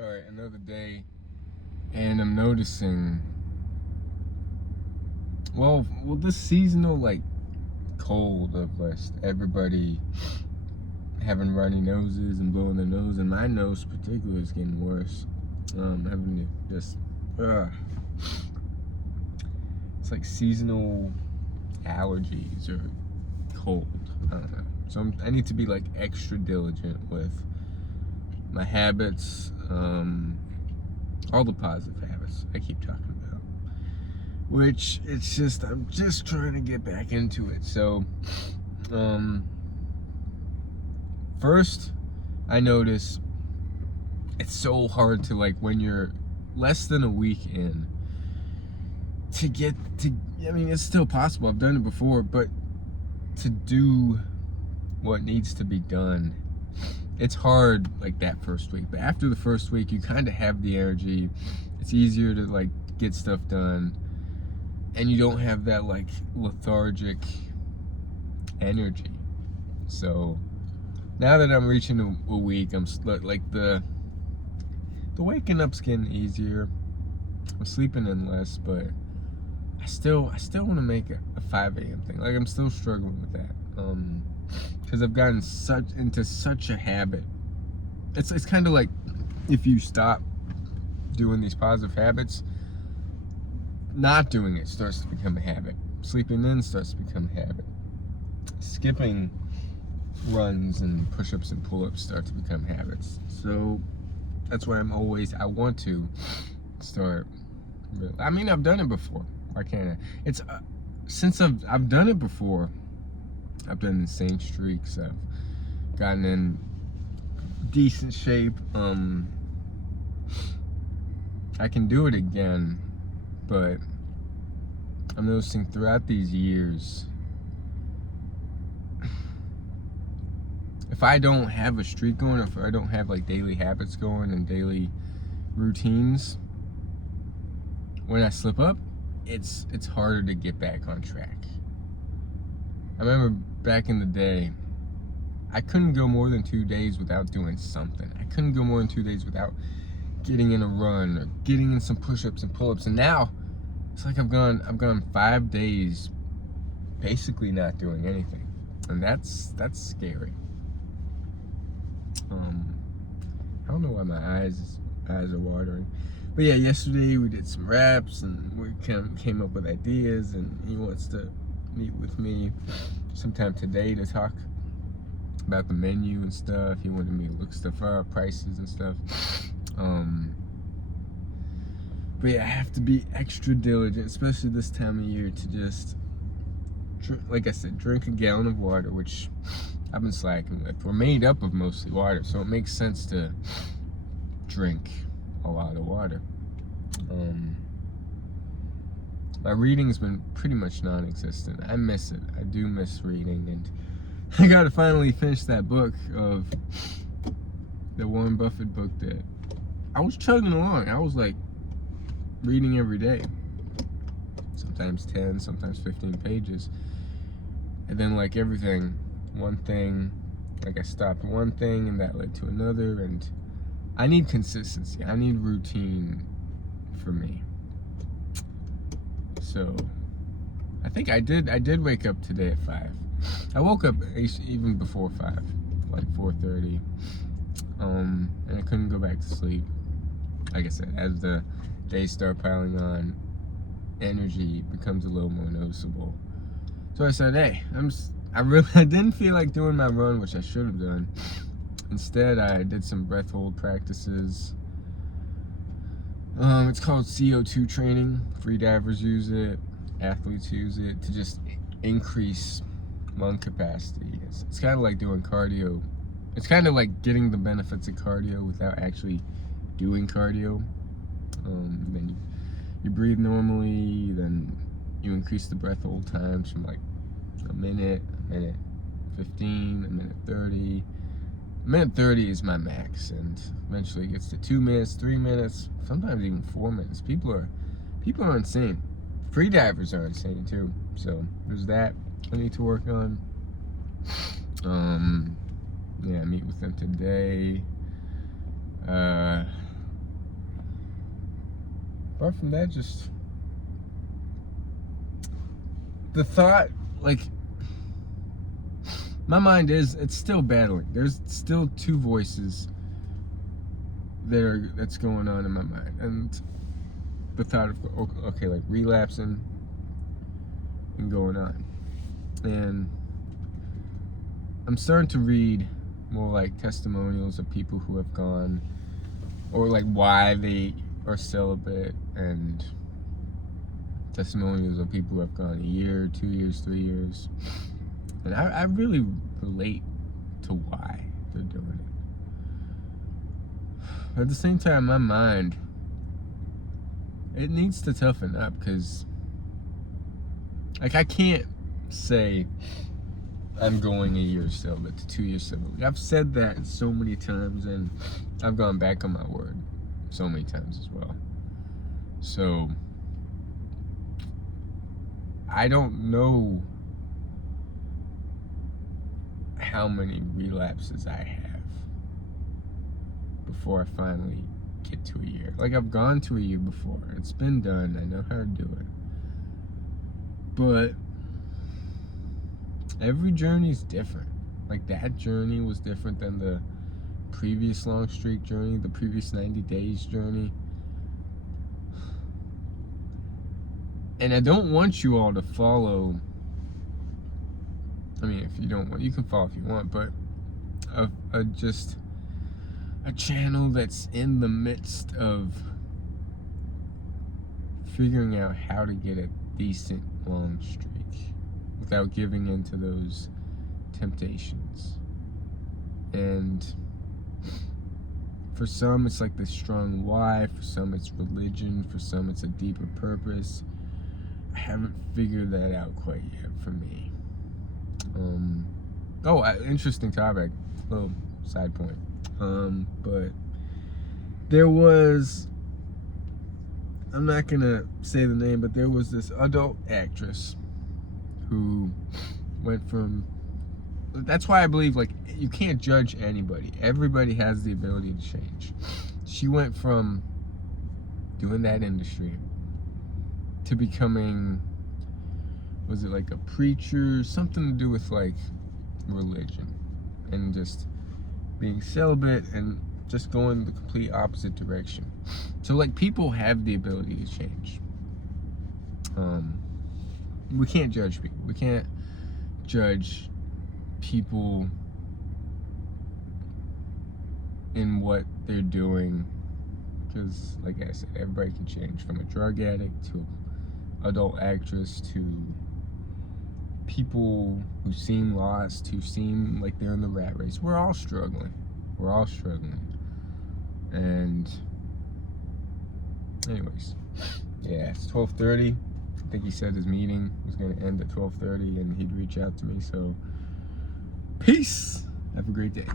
Alright, another day, and I'm noticing, this seasonal, cold of just everybody having runny noses and blowing their nose, and my nose particularly is getting worse. Having to just, it's like seasonal allergies or cold. I don't know. So I need to be like extra diligent with my habits, all the positive habits I keep talking about. Which I'm just trying to get back into it. So, first, I notice it's so hard to, when you're less than a week in, I mean, it's still possible. I've done it before, but to do what needs to be done, it's hard that first week. But after the first week, you kind of have the energy. It's easier to get stuff done, and you don't have that lethargic energy. So now that I'm reaching a week, I'm the waking up's getting easier. I'm sleeping in less, but I still want to make a 5 a.m. thing. I'm still struggling with that. Because I've gotten into such a habit. It's kind of like if you stop doing these positive habits, not doing it starts to become a habit. Sleeping in starts to become a habit. Skipping runs and push-ups and pull-ups start to become habits. So that's why I want to start. I mean, I've done it before. Why can't I? It's since I've done it before. I've done insane streaks. I've gotten in decent shape. I can do it again, but I'm noticing throughout these years, if I don't have a streak going, if I don't have daily habits going and daily routines, when I slip up, it's harder to get back on track. I remember back in the day, I couldn't go more than 2 days without doing something. I couldn't go more than 2 days without getting in a run or getting in some push-ups and pull-ups. And now it's like I've gone 5 days basically not doing anything. And that's scary. I don't know why my eyes are watering. But yeah, yesterday we did some reps and we came up with ideas, and he wants to meet with me sometime today to talk about the menu and stuff. He wanted me to look stuff up, prices and stuff. But yeah, I have to be extra diligent, especially this time of year, to just, like I said, drink a gallon of water, which I've been slacking with. We're made up of mostly water, so it makes sense to drink a lot of water. My reading's been pretty much non-existent. I miss it. I do miss reading, and I gotta finally finish that book of the Warren Buffett book that I was chugging along. I was reading every day, sometimes 10, sometimes 15 pages, and then everything, one thing, I stopped one thing and that led to another, and I need consistency. I need routine for me. So I think I did wake up today at 5. I woke up even before 5, 4:30, and I couldn't go back to sleep. Like I said, as the days start piling on, energy becomes a little more noticeable. So I said, hey, I didn't feel like doing my run, which I should have done. Instead, I did some breath hold practices. It's called CO2 training. Free divers use it, athletes use it to just increase lung capacity. It's kind of like doing cardio. It's kind of like getting the benefits of cardio without actually doing cardio. Then you breathe normally, then you increase the breath hold times from a minute 15, a minute 30. A minute 30 is my max, and eventually it gets to 2 minutes, 3 minutes, sometimes even 4 minutes. People are insane. Free divers are insane too. So there's that I need to work on. Yeah, meet with them today. apart from that, just the thought, like, my mind it's still battling. There's still two voices that's going on in my mind, and the thought of, okay, like relapsing and going on. And I'm starting to read more like testimonials of people who have gone, or like why they are celibate, and testimonials of people who have gone a year, 2 years, 3 years. And I really relate to why they're doing it. But at the same time, my mind, it needs to toughen up, because like I can't say I'm going a year celibate to 2 years celibate. I've said that so many times, and I've gone back on my word so many times as well. So I don't know how many relapses I have before I finally get to a year. Like, I've gone to a year before. It's been done. I know how to do it. But every journey is different. Like, that journey was different than the previous long streak journey, the previous 90 days journey. And I don't want you all to follow, I mean, if you don't want, you can follow if you want, but just a channel that's in the midst of figuring out how to get a decent long streak without giving in to those temptations. And for some, it's like this strong why. For some, it's religion. For some, it's a deeper purpose. I haven't figured that out quite yet for me. Interesting topic. Little side point. But there was, I'm not gonna say the name, but there was this adult actress who went from, that's why I believe, like, you can't judge anybody. Everybody has the ability to change. She went from doing that industry to becoming, was it like a preacher, something to do with like religion, and just being celibate and just going the complete opposite direction. So like, people have the ability to change. We can't judge people. We can't judge people in what they're doing, because like I said, everybody can change, from a drug addict to adult actress to people who seem lost, who seem like they're in the rat race. We're all struggling. We're all struggling. And anyways, yeah, it's 12:30. I think he said his meeting was going to end at 12:30 and he'd reach out to me. So peace. Have a great day.